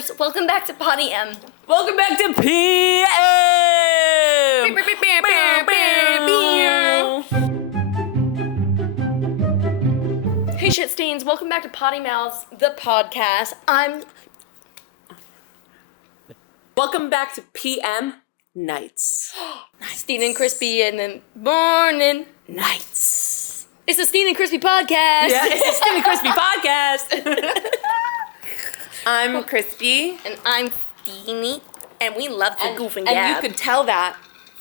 Potters. Welcome back to Potty M. Welcome back to PM! Hey shit stains, welcome back to Potty Mouths, the podcast. Welcome back to PM Nights. Stine and Crispy and then morning Nights. It's the Stine and Crispy podcast. Yeah, it's the Stine and Crispy podcast. I'm Crispy. And I'm Stine. And we love to goof and And gab. you could tell that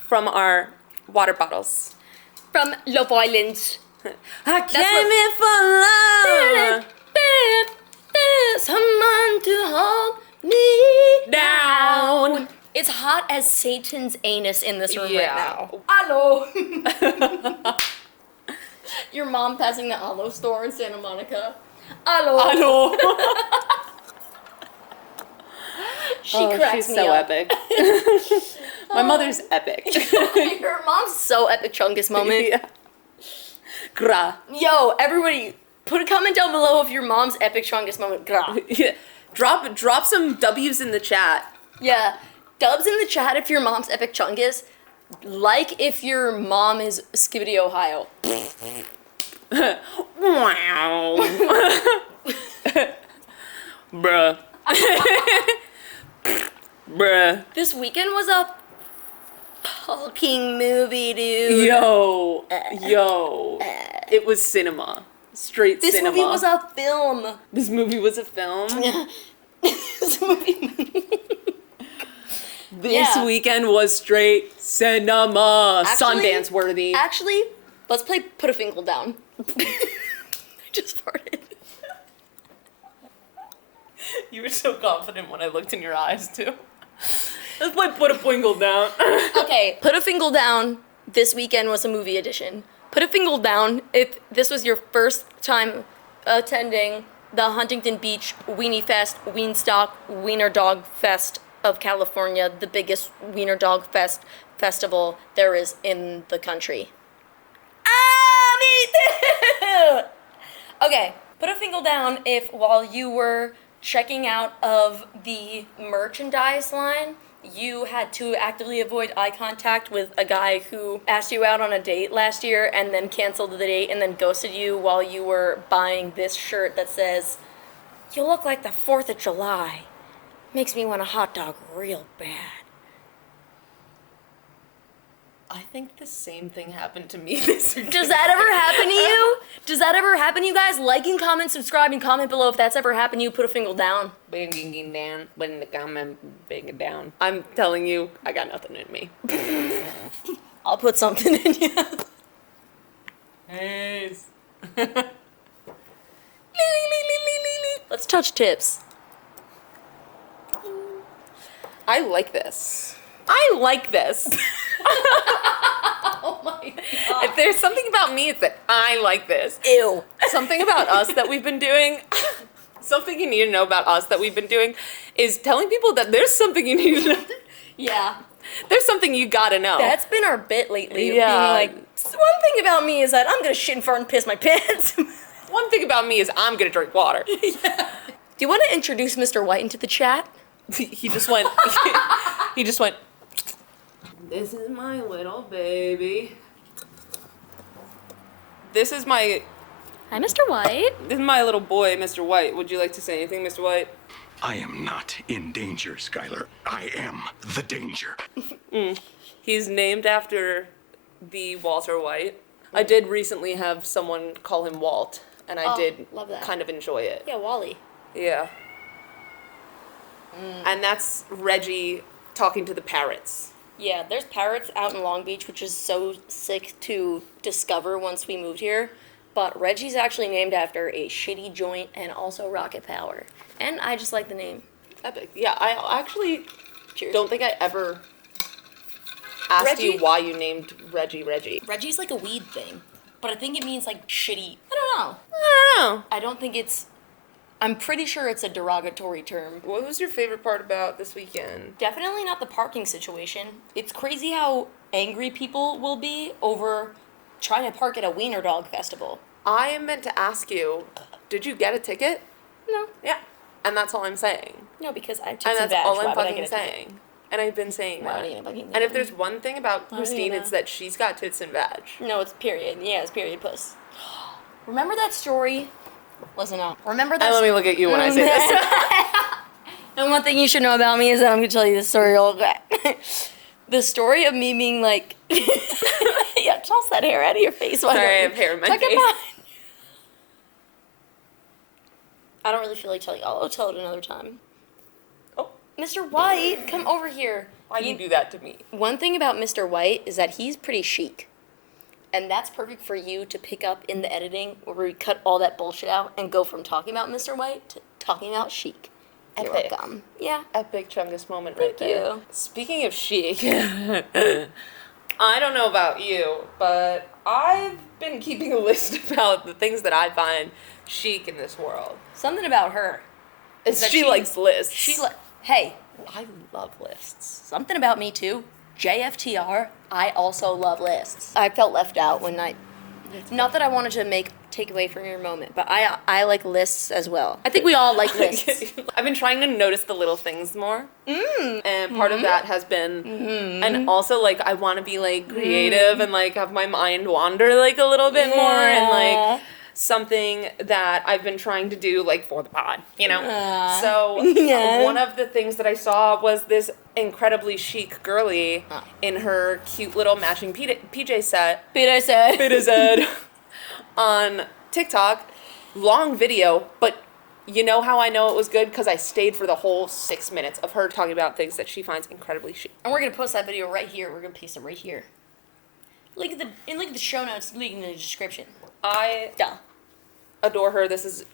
from our water bottles. From Love Island. I came here for love. Someone to hold me Down. It's hot as Satan's anus in this room right now. Hello. Your mom passing the Alo store in Santa Monica. Alo. Hello. She cracks she's me so up. epic. My mother's epic. Your mom's so epic chungus moment. Yeah. Gra. Yo, everybody, put a comment down below if your mom's epic chungus moment. Gra. Yeah. Drop some W's in the chat. Yeah. Dubs in the chat if your mom's epic chungus. Like if your mom is Skibbity, Ohio. Wow. Bruh. Bruh. This weekend was a fucking movie, dude. Yo. It was cinema. Straight This cinema. movie was a film. This movie was a film? This movie. This Yeah. weekend was straight cinema. Actually- Sundance worthy. Actually, let's play Put a Fingle Down. I just farted. You were so confident when I looked in your eyes, too. Let's play Put a Fingle Down. Okay, Put a Fingle Down this weekend was a movie edition. Put a Fingle Down if this was your first time attending the Huntington Beach Weenie Fest, Weenstock, Wiener Dog Fest of California, the biggest Wiener Dog festival there is in the country. Me too! Okay, Put a Fingle Down if while you were checking out of the merchandise line, you had to actively avoid eye contact with a guy who asked you out on a date last year and then canceled the date and then ghosted you while you were buying this shirt that says, "You look like the 4th of July. Makes me want a hot dog real bad." I think the same thing happened to me this weekend. Does that ever happen to you? Does that ever happen to you guys? Like and comment, subscribe, and comment below if that's ever happened to you. Put a finger down. Banging down, put in the comment, bang it down. I'm telling you, I got nothing in me. I'll put something in you. Hey. Let's touch tips. I like this. I like this. Oh my god. If there's something about me, it's that I like this. Ew. Something about us that we've been doing, something you need to know about us that we've been doing is telling people that there's something you need to know. Yeah. There's something you gotta know. That's been our bit lately. Yeah. Being like, one thing about me is that I'm gonna shit and fart and piss my pants. One thing about me is I'm gonna drink water. Yeah. Do you want to introduce Mr. White into the chat? He just went, he just went, "This is my little baby. This is my Hi, Mr. White. This is my little boy, Mr. White. Would you like to say anything, Mr. White?" I am not in danger, Skylar. I am the danger. He's named after the Walter White. I did recently have someone call him Walt, and I did love that. kind of enjoy it. Yeah, Wally. Yeah. And that's Reggie talking to the parrots. Yeah, there's parrots out in Long Beach, which is so sick to discover once we moved here. But Reggie's actually named after a shitty joint and also rocket power. And I just like the name. Epic. Yeah, I actually Cheers. don't think I ever asked Reggie? you why you named Reggie. Reggie's like a weed thing. But I think it means like shitty. I don't know. I don't know. I don't think it's... I'm pretty sure it's a derogatory term. What was your favorite part about this weekend? Definitely not the parking situation. It's crazy how angry people will be over trying to park at a Wiener Dog Festival. I am meant to ask you, did you get a ticket? No. Yeah. And that's all I'm saying. No, because I took And some that's vag. all Why I'm would I fucking get a tit? saying. And I've been saying Why that. would I get a fucking And if tit? there's one thing about Why would I Christine, get it's a- that she's got tits and vag. No, it's period. Yeah, it's period puss. Remember that story? Listen up. Remember that And let me look at you when I say this. And one thing you should know about me is that I'm gonna tell you this story real quick. The story of me being like, yeah, toss that hair out of your face. Why Sorry, don't I you? have hair in my Tuck it face. behind. I don't really feel like telling. I'll tell it another time. Oh, Mr. White, come over here. why do you do that to me? One thing about Mr. White is that he's pretty chic. And that's perfect for you to pick up in the editing where we cut all that bullshit out and go from talking about Mr. White to talking about chic. You're Epic. welcome. Yeah. Epic Chungus moment Thank right there. you. Speaking of chic, I don't know about you, but I've been keeping a list about the things that I find chic in this world. Something about her. It's that she likes lists. Hey, I love lists. something about me too. JFTR, I also love lists. I felt left out when not that I wanted to take away from your moment, but I like lists as well. I think we all like lists. I've been trying to notice the little things more. And part of that has been, and also like I want to be like creative and like have my mind wander like a little bit more and like something that I've been trying to do like for the pod, you know? So Yeah. one of the things that I saw was this incredibly chic girly in her cute little matching PJ set. Peter said. It said on TikTok, long video, but you know how I know it was good? Because I stayed for the whole 6 minutes of her talking about things that she finds incredibly chic. And we're gonna post that video right here. We're gonna paste it right here. Link in the show notes. Link in the description. I Duh. adore her. This is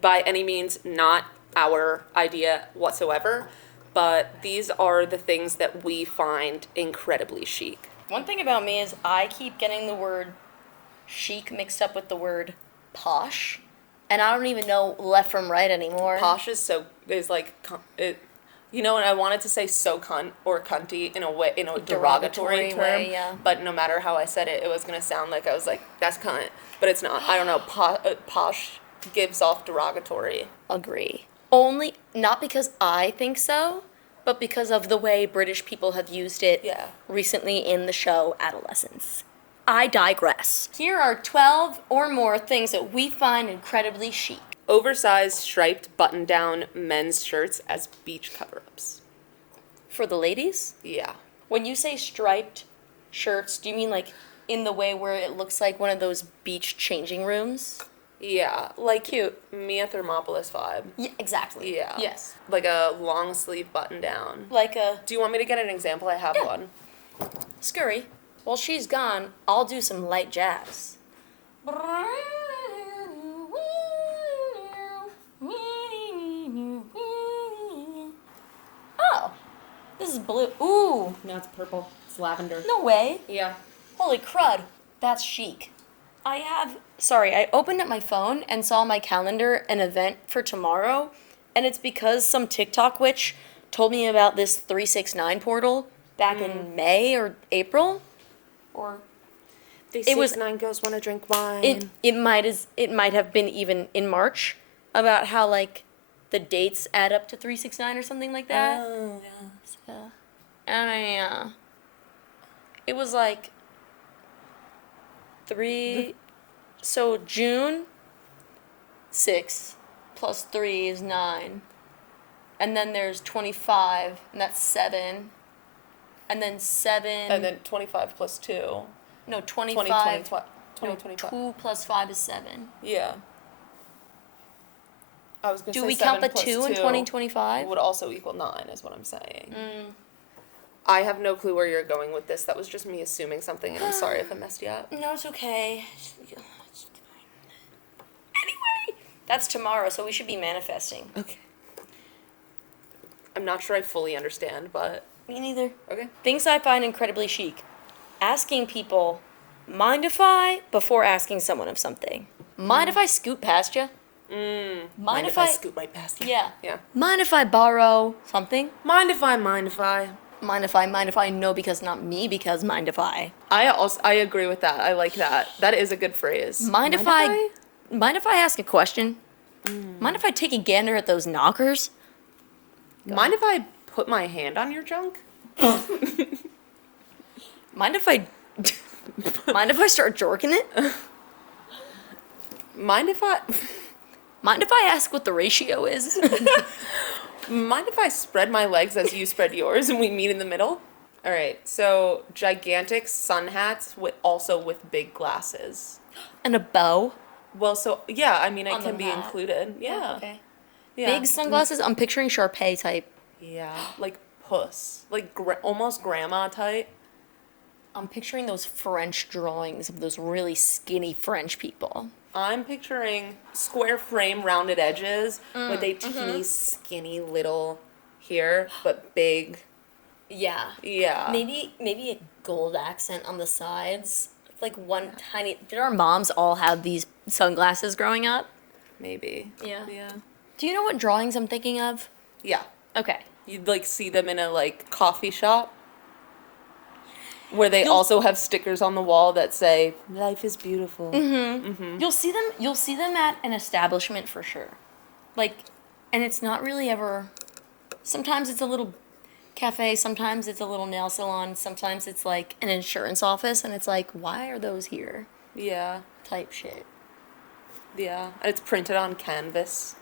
by any means not our idea whatsoever, but these are the things that we find incredibly chic. One thing about me is I keep getting the word chic mixed up with the word posh, and I don't even know left from right anymore. Posh is like it. You know, and I wanted to say so cunt or cunty in a derogatory term, way, yeah. but no matter how I said it, it was gonna sound like I was like, that's cunt, but it's not. I don't know. Posh gives off derogatory. Agree. Only not because I think so, but because of the way British people have used it recently in the show Adolescence. I digress. Here are 12 or more things that we find incredibly chic. Oversized striped button-down men's shirts as beach cover-ups. For the ladies? Yeah. When you say striped shirts, do you mean like in the way where it looks like one of those beach changing rooms? Yeah, like Cute. Mia Thermopolis vibe. Yeah, exactly. Yeah. Yes. Like a long sleeve button down. Like a Do you want me to get an example? I have one. scurry. While she's gone, I'll do some light jazz. Oh, this is blue. Ooh, No, it's purple. It's lavender. no way. Yeah. Holy crud, that's chic. I opened up my phone and saw my calendar an event for tomorrow, and it's because some TikTok witch told me about this 369 portal back in May or April, or It was- 9 girls want to drink wine. it might have been even in March, about how like the dates add up to 369 or something like that. Oh, So, and it was like so June 6 plus 3 is 9. And then there's 25, and that's 7. And then 7. And then 25 plus 2. no, 20, 25. 20, no, 25. 2 plus 5 is 7. Yeah. I was going to Do say we 7 count the plus 2 in 2025? would also equal 9 is what I'm saying. I have no clue where you're going with this. That was just me assuming something, and I'm sorry if I messed you up. No, it's okay. Anyway, that's tomorrow, so we should be manifesting. Okay. I'm not sure I fully understand, but Me neither. okay. Things I find incredibly chic. Asking people, mind if I, before asking someone of something. Mind if I scoot past you? Mind if I scoot right past you? Yeah. Yeah. Mind if I borrow something? Mind if I. Mind if I, no, because not me, because mind if I. I agree with that. I like that. That is a good phrase. Mind if I ask a question? Mind if I take a gander at those knockers? Mind if I put my hand on your junk? Mind if I... Mind if I start jorking it? Mind if I... Mind if I ask what the ratio is? Mind if I spread my legs as you spread yours and we meet in the middle? All right, so gigantic sun hats also with big glasses. And a bow? Well, so, yeah, I mean, it On the can be hat. included. Yeah. Okay. Yeah. Big sunglasses? I'm picturing Sharpay type. Yeah, like puss. Like almost grandma type. I'm picturing those French drawings of those really skinny French people. I'm picturing square frame, rounded edges with a teeny, skinny little here, but big. Yeah. Yeah. Maybe a gold accent on the sides. Like one tiny... Did our moms all have these sunglasses growing up? Maybe. Yeah. Yeah. Do you know what drawings I'm thinking of? Yeah. Okay. You'd like see them in a like coffee shop where they You'll- also have stickers on the wall that say "Life is beautiful." You'll see them at an establishment for sure. Like, and it's not really ever... Sometimes it's a little cafe, sometimes it's a little nail salon, sometimes it's like an insurance office, and it's like, why are those here? Yeah. Type shit. Yeah. And it's printed on canvas.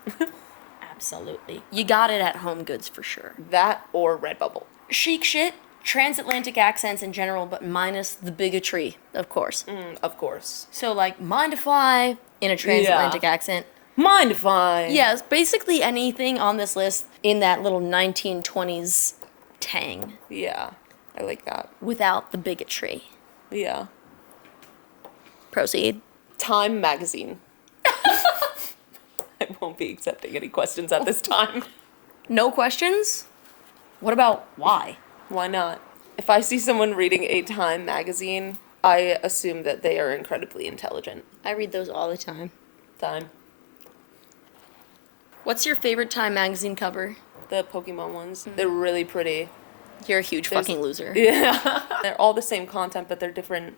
Absolutely. You got it at Home Goods for sure. That or Redbubble. Chic shit, transatlantic accents in general, but minus the bigotry, of course. Of course. So, like, mind if I, in a transatlantic accent. Mind if I? Yes, basically anything on this list in that little 1920s tang Yeah. I like that. without the bigotry. Yeah. Proceed. Time magazine. I won't be accepting any questions at this time. No questions? What about why? Why not? If I see someone reading a Time magazine, I assume that they are incredibly intelligent. I read those all the time. Time. What's your favorite Time magazine cover? The Pokemon ones. They're really pretty. You're a huge There's- fucking loser. Yeah. They're all the same content, but they're different.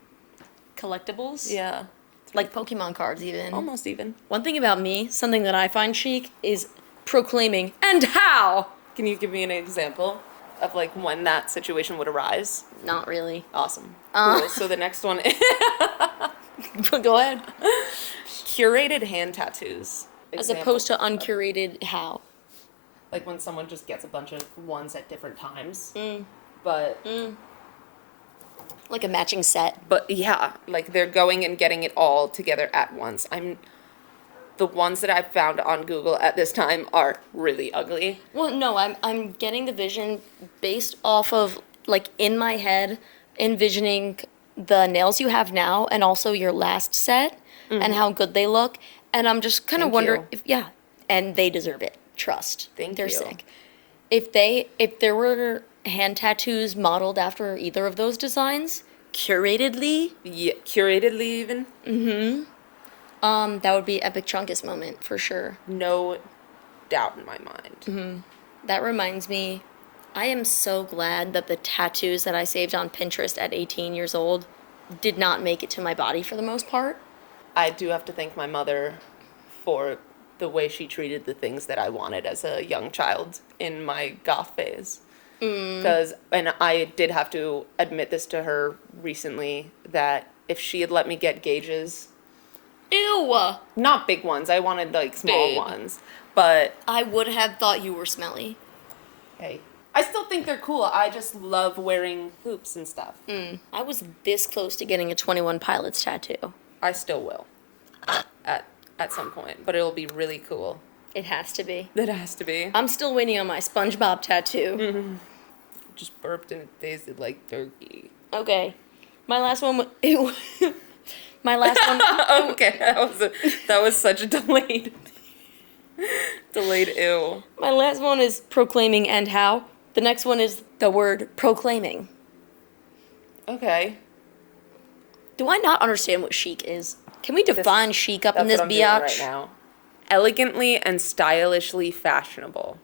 Collectibles? Yeah. Like Pokemon cards, even. Almost even. One thing about me, something that I find chic, is proclaiming, and how? Can you give me an example of like when that situation would arise? Not really. Awesome. Cool. So the next one is Go ahead. curated hand tattoos. As opposed to uncurated how? like when someone just gets a bunch of ones at different times. But Like a matching set. but yeah, like they're going and getting it all together at once. The ones that I've found on Google at this time are really ugly. Well, no, I'm getting the vision based off of, like, in my head, envisioning the nails you have now and also your last set and how good they look. And I'm just kind of Thank wondering you. if, yeah, and they deserve it. Trust. Thank They're you. sick. If there were hand tattoos modeled after either of those designs, curatedly, Yeah, curatedly even. that would be epic Chunkus moment for sure. No doubt in my mind. That reminds me, I am so glad that the tattoos that I saved on Pinterest at 18 years old did not make it to my body for the most part. I do have to thank my mother for the way she treated the things that I wanted as a young child in my goth phase. And I did have to admit this to her recently, that if she had let me get gauges, Ew! not big ones, I wanted like small Big. ones, but I would have thought you were smelly. hey, I still think they're cool. I just love wearing hoops and stuff. I was this close to getting a 21 Pilots tattoo. I still will at some point, but it'll be really cool. It has to be. It has to be. I'm still waiting on my SpongeBob tattoo. Just burped and it tasted like turkey. Okay. My last one ew. My last one Okay, that was such a delayed ew. My last one is proclaiming and how. The next one is the word proclaiming. Okay. Do I not understand what chic is? Can we define chic up in That's this what I'm doing biatch? right now. Elegantly and stylishly fashionable.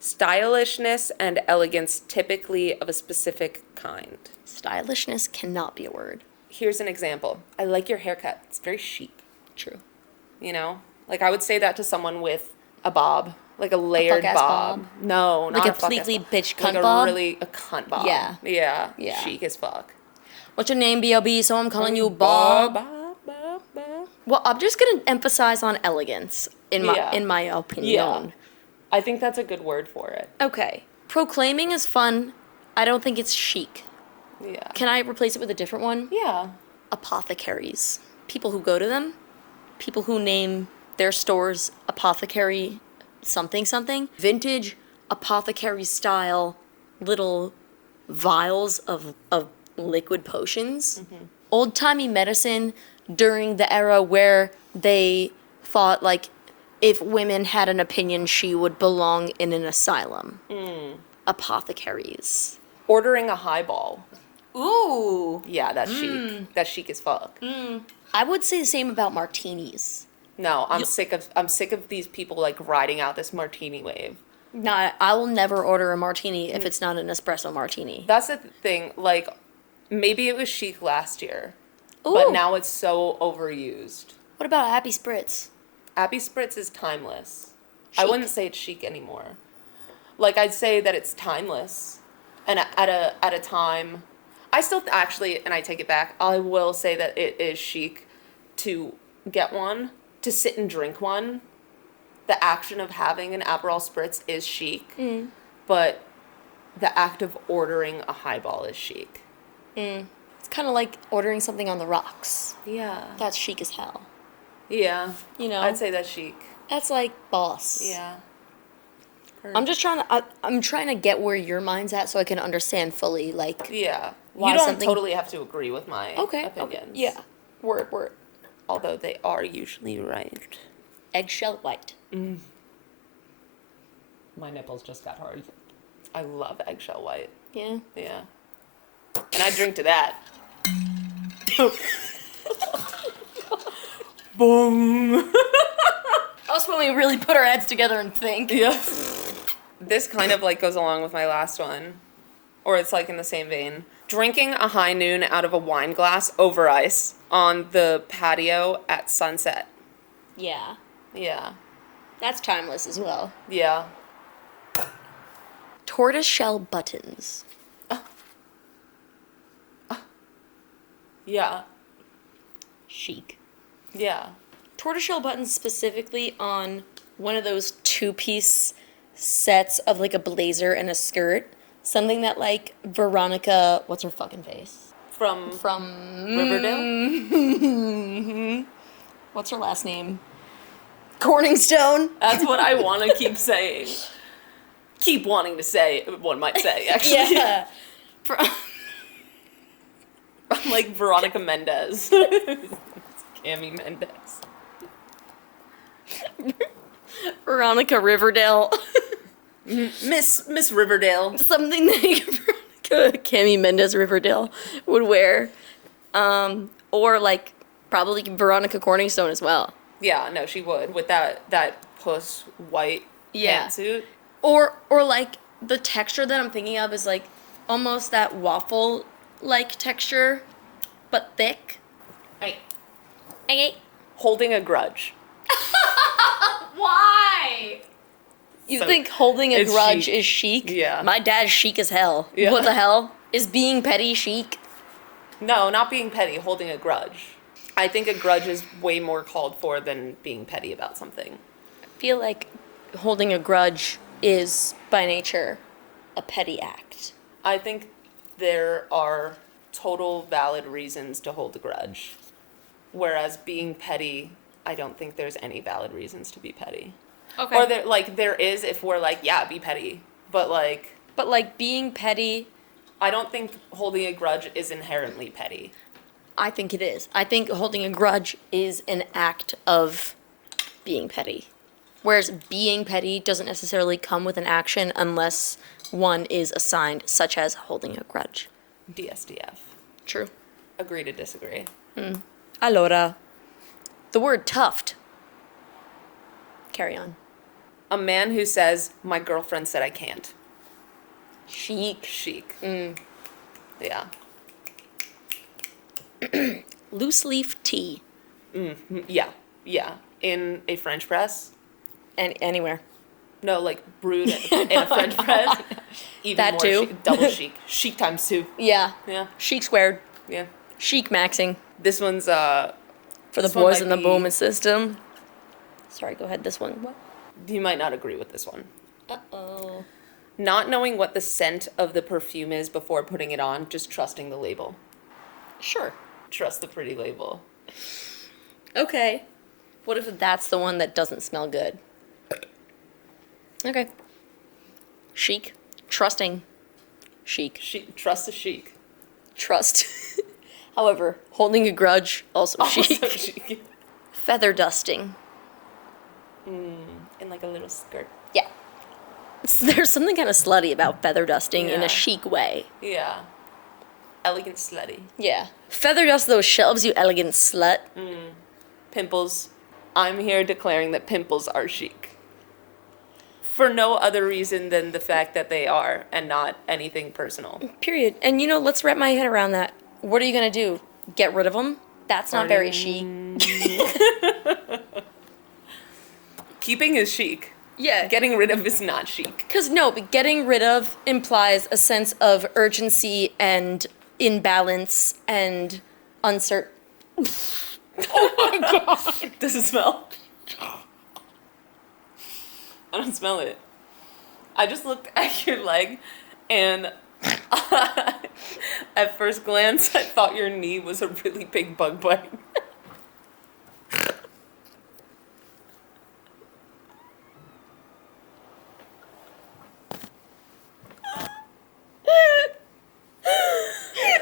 Stylishness and elegance typically of a specific kind. Stylishness cannot be a word. Here's an example. I like your haircut. It's very chic, True. you know? Like, I would say that to someone with a bob. Like a layered fuck-ass bob. bob? No, not Like a a fuck-ass completely bob. bitch Like cunt bob? a cunt bob. Yeah. Yeah. Yeah. Chic as fuck. What's your name, B.O.B.? So I'm calling you Bob. Bob. Well, I'm just gonna emphasize on elegance Yeah. in my opinion. Yeah. I think that's a good word for it. Okay. Proclaiming is fun. I don't think it's chic. Yeah. Can I replace it with a different one? Yeah. Apothecaries. People who go to them. People who name their stores apothecary something something. Vintage apothecary style little vials of liquid potions. Old-timey medicine during the era where they thought like if women had an opinion she would belong in an asylum. Apothecaries. Ordering a highball. Ooh. Yeah, that's chic. That's chic as fuck. I would say the same about martinis. No, I'm sick of these people like riding out this martini wave. Nah, I will never order a martini if it's not an espresso martini. That's the thing. Like, maybe it was chic last year, Ooh. but now it's so overused. What about a happy spritz? Happy Spritz is timeless. I Chic. wouldn't say it's chic anymore. Like, I'd say that it's timeless, and at a time, I still actually, and I take it back. I will say that it is chic to get one, to sit and drink one. The action of having an Aperol Spritz is chic, but the act of ordering a highball is chic. It's kind of like ordering something on the rocks. Yeah. That's chic as hell. Yeah. You know? I'd say that's chic. That's like boss. Yeah. I'm just trying to. I'm trying to get where your mind's at so I can understand fully. Like. Yeah. Why You don't something- totally have to agree with my opinions. Okay. Yeah. Word. Although they are usually right. Eggshell white. My nipples just got hard. I love eggshell white. Yeah. Yeah. And I drink to that. Boom. Us when we really put our heads together and think. Yeah. This kind of like goes along with my last one. Or it's like in the same vein. Drinking a high noon out of a wine glass over ice on the patio at sunset. Yeah. Yeah. That's timeless as well. Yeah. Tortoiseshell buttons. Yeah. Chic. Yeah. Tortoiseshell buttons specifically on one of those two-piece sets of like a blazer and a skirt. Something that like Veronica, what's her fucking face? From Riverdale? What's her last name? Corningstone. That's what I want to keep saying. Keep wanting to say, one might say, actually. Yeah. I'm like Veronica Mendez. Cami Mendez. Veronica Riverdale. Miss Riverdale. Something that Cami Mendez Riverdale would wear. Or like probably Veronica Corningstone as well. Yeah, no, she would with that puss white pantsuit. Or like the texture that I'm thinking of is like almost that waffle like texture, but thick. Okay. Holding a grudge. Why? You So think holding a it's grudge chic. is chic? Yeah. My dad's chic as hell. Yeah. What the hell? Is being petty chic? No, not being petty, holding a grudge. I think a grudge is way more called for than being petty about something. I feel like holding a grudge is, by nature, a petty act. I think there are total valid reasons to hold a grudge. Whereas being petty, I don't think there's any valid reasons to be petty. Okay. Or there is if we're like, yeah, be petty. But being petty, I don't think holding a grudge is inherently petty. I think it is. I think holding a grudge is an act of being petty. Whereas being petty doesn't necessarily come with an action unless one is assigned, such as holding a grudge. DSDF. True. Agree to disagree. Allora. The word tuft. Carry on. A man who says, my girlfriend said I can't. Chic. Chic. Yeah. Loose leaf tea. Yeah. Yeah. in a French press. And anywhere. No, like brewed in a French press. Even That more too. Chic, double chic. Chic times 2. Yeah. Yeah. Chic squared. Yeah. Chic maxing. This one's For the this one boys might in the be- booming system. Sorry, go ahead. This one. What? you might not agree with this one. Uh-oh. Not knowing what the scent of the perfume is before putting it on, just trusting the label. Sure. Trust the pretty label. Okay. What if that's the one that doesn't smell good? Okay. Chic. Trusting. Chic. Trust the chic. Trust. However, holding a grudge, also chic. Also chic. Feather dusting. In like a little skirt. Yeah. There's something kind of slutty about feather dusting in Yeah. a chic way. Yeah. Elegant slutty. Yeah. Feather dust those shelves, you elegant slut. Pimples. I'm here declaring that pimples are chic. For no other reason than the fact that they are, and not anything personal. Period. And let's wrap my head around that. What are you gonna do? Get rid of them? That's not very chic. Keeping is chic. Yeah. Getting rid of is not chic. But getting rid of implies a sense of urgency and imbalance and uncertain. Oh my god. Does it smell? I don't smell it. I just looked at your leg and at first glance I thought your knee was a really big bug bite.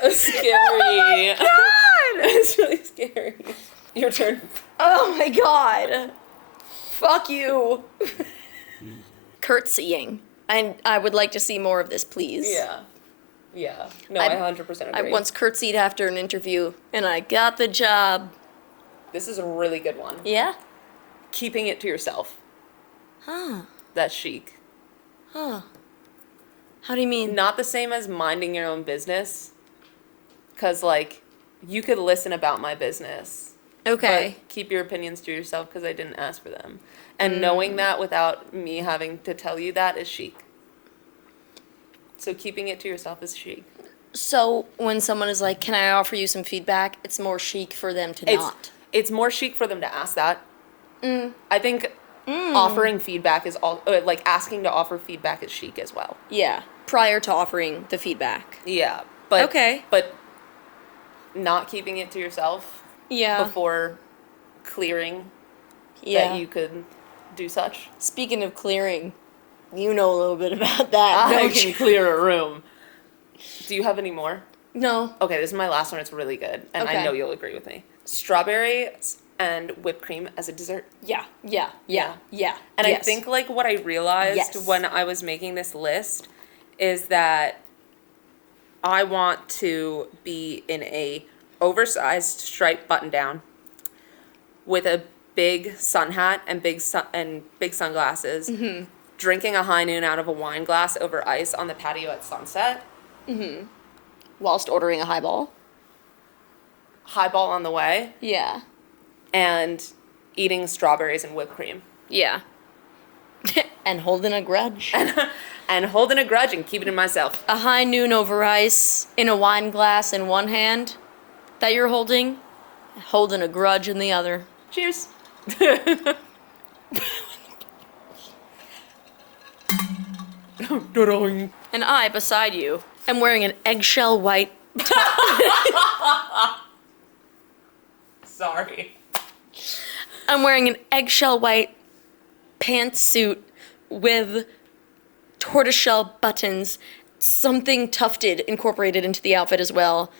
It's scary. God! It's really scary. Your turn. Oh my god. Fuck you. Curtsying. I would like to see more of this, please. Yeah. Yeah. No, I 100% I agree. once curtsied after an interview, and I got the job. This is a really good one. Yeah? Keeping it to yourself. Huh. That's chic. Huh. How do you mean? Not the same as minding your own business. Because, like, you could listen about my business. Okay. But keep your opinions to yourself because I didn't ask for them. And knowing that without me having to tell you that is chic. So keeping it to yourself is chic. So when someone is like, "Can I offer you some feedback?" It's more chic for them to not. It's more chic for them to ask that. I think offering feedback is all like asking to offer feedback is chic as well. Yeah. Prior to offering the feedback. Yeah, but Okay. but not keeping it to yourself Yeah. before clearing Yeah. that you could do such. Speaking of clearing, you know a little bit about that, I don't can you? clear a room. Do you have any more? No. Okay, this is my last one. It's really good, and Okay. I know you'll agree with me. Strawberries and whipped cream as a dessert. Yeah. Yeah. And I Yes. think like what I realized Yes. when I was making this list is that I want to be in a oversized striped button down with a big sun hat and big sunglasses, drinking a high noon out of a wine glass over ice on the patio at sunset. whilst ordering a highball. Highball on the way, Yeah. and eating strawberries and whipped cream. Yeah. And holding a grudge. And holding a grudge and keeping it to myself. A high noon over ice in a wine glass in one hand that you're holding a grudge in the other. Cheers. And I, beside you, am wearing an eggshell white. Sorry. I'm wearing an eggshell white pantsuit with tortoiseshell buttons, something tufted incorporated into the outfit as well.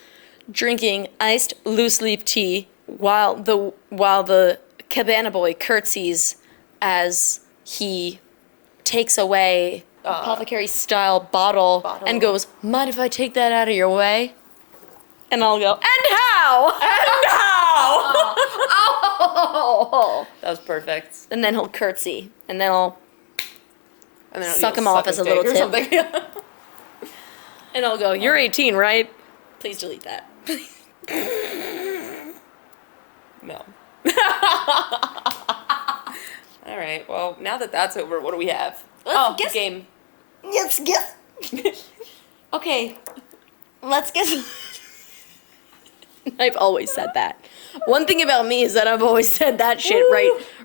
Drinking iced loose leaf tea while the cabana boy curtsies as he takes away apothecary style bottle and goes, "Mind if I take that out of your way?" And I'll go, "And how?" Oh. That was perfect. And then he'll curtsy, and then I'll And then Suck you'll him off his as a little dick or tip. something. and I'll go, "You're 18, right? Please delete that." No. All right. Well, now that that's over, what do we have? Let's guess. Game. Let's guess. Okay. Let's guess. I've always said that. One thing about me is that I've always said that shit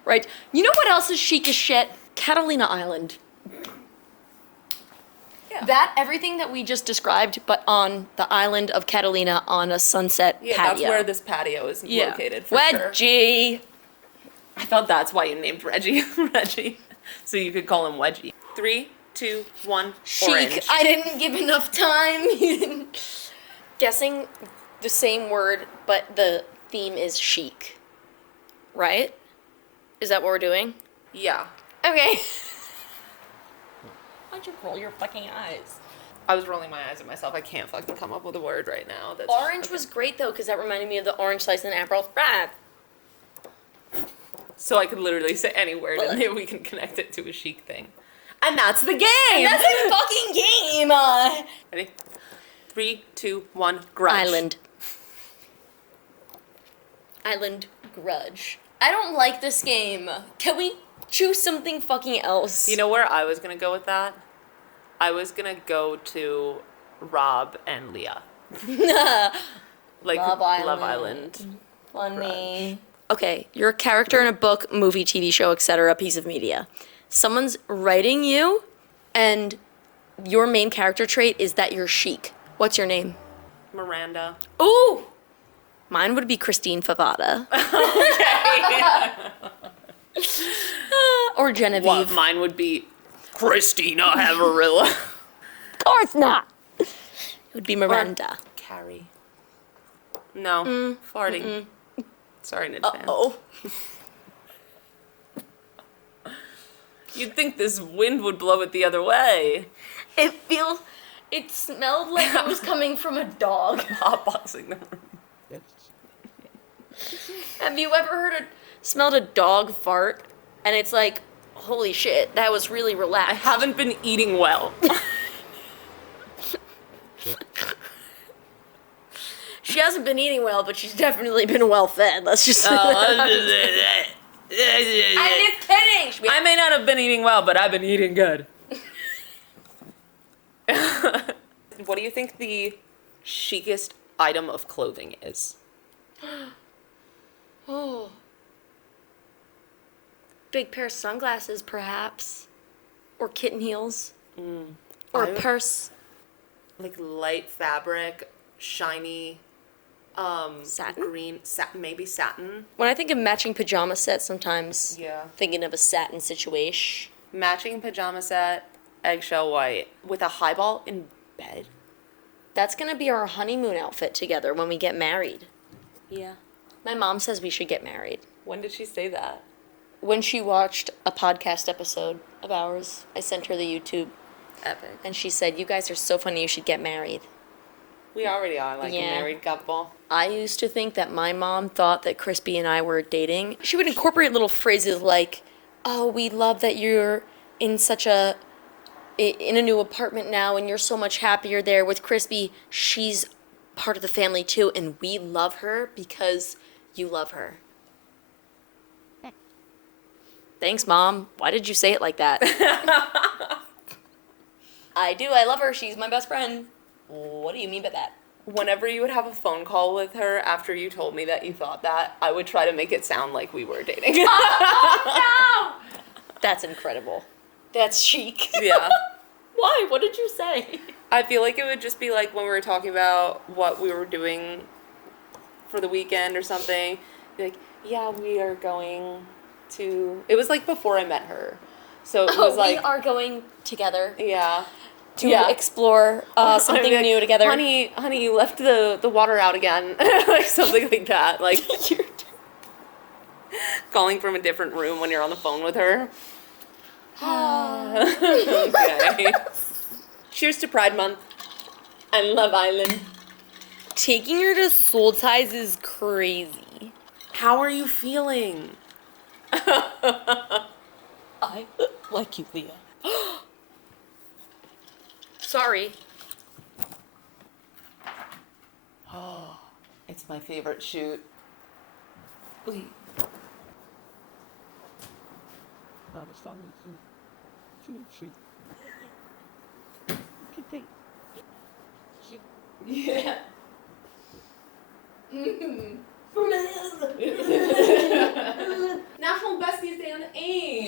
right. You know what else is chic as shit? Catalina Island. Yeah. That, everything that we just described, but on the island of Catalina on a sunset Yeah, patio. that's where this patio is located for sure. Wedgie. I thought that's why you named Reggie Reggie, so you could call him Wedgie. 3, 2, 1. Chic. Orange. I didn't give enough time. Guessing the same word, but the theme is chic. Right? Is that what we're doing? Yeah. Okay. Why'd you roll your fucking eyes? I was rolling my eyes at myself. I can't fucking come up with a word right now. That's Orange was great though, because that reminded me of the orange slice and Aperol Spritz. So I could literally say any word and then we can connect it to a chic thing. And that's the game! And that's a fucking game! Ready? 3, 2, 1, grudge. Island grudge. I don't like this game. Can we choose something fucking else? You know where I was gonna go with that? I was gonna go to Rob and Leah. Like Love Island. Funny. Okay, you're a character in a book, movie, TV show, etc., piece of media. Someone's writing you, and your main character trait is that you're chic. What's your name? Miranda. Ooh! Mine would be Christine Favada. Or Genevieve. What? Mine would be Christina Havarilla. Of course not! It would be Miranda. Carrie. No. Farting. Sorry in advance. Uh-oh. You'd think this wind would blow it the other way. It smelled like it was coming from a dog. Hotboxing the room. Have you ever smelled a dog fart? And it's like, holy shit, that was really I relaxed. haven't been eating well. She hasn't been eating well, but she's definitely been well fed. Let's just say I'm just kidding. I may not have been eating well, but I've been eating good. What do you think the chicest item of clothing is? Oh. Big pair of sunglasses, perhaps. Or kitten heels. Or a purse. Like light fabric, shiny, Satin? green, maybe satin. When I think of matching pajama set, sometimes Yeah. thinking of a satin situation. Matching pajama set, eggshell white, with a highball in bed. That's gonna be our honeymoon outfit together when we get married. Yeah. My mom says we should get married. When did she say that? When she watched a podcast episode of ours, I sent her the YouTube, Epic. and she said, "You guys are so funny, you should get married." We already are like Yeah. a married couple. I used to think that my mom thought that Crispy and I were dating. She would incorporate little phrases like, "Oh, we love that you're in a new apartment now and you're so much happier there with Crispy. She's part of the family too, and we love her because you love her." Thanks, Mom. Why did you say it like that? I do. I love her. She's my best friend. What do you mean by that? Whenever you would have a phone call with her after you told me that you thought that, I would try to make it sound like we were dating. No! That's incredible. That's chic. Yeah. Why? What did you say? I feel like it would just be like when we were talking about what we were doing for the weekend or something. Be like, yeah, we are going to... It was like before I met her. So it was like... we are going together Yeah. to explore something I'd be like, new together. Honey, you left the water out again. Like something like that. Like calling from a different room when you're on the phone with her. Okay. Cheers to Pride Month and Love Island. Taking her to Soul Ties is crazy. How are you feeling? I like you, Leah. Sorry. Oh, it's my favorite shoot. Wait. Yeah. National Besties Day on the 8th.